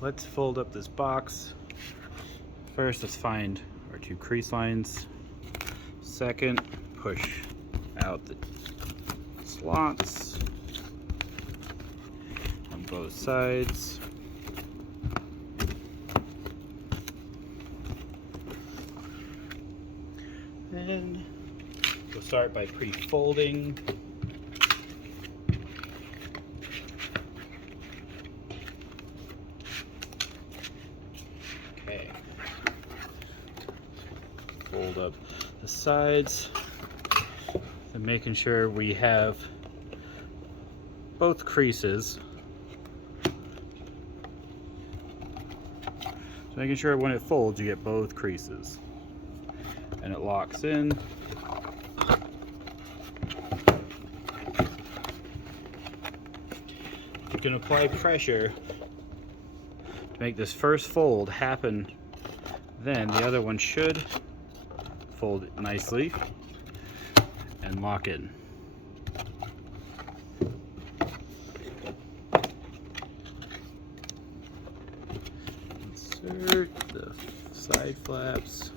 let's fold up this box. First, let's find our 2 crease lines. Second, push out the slots on both sides. Then we'll start by pre-folding. Okay. Fold up the sides, and making sure we have both creases. So making sure when it folds, you get both creases. And it locks in. You can apply pressure to make this first fold happen. Then the other one should fold nicely and lock in. Insert the side flaps.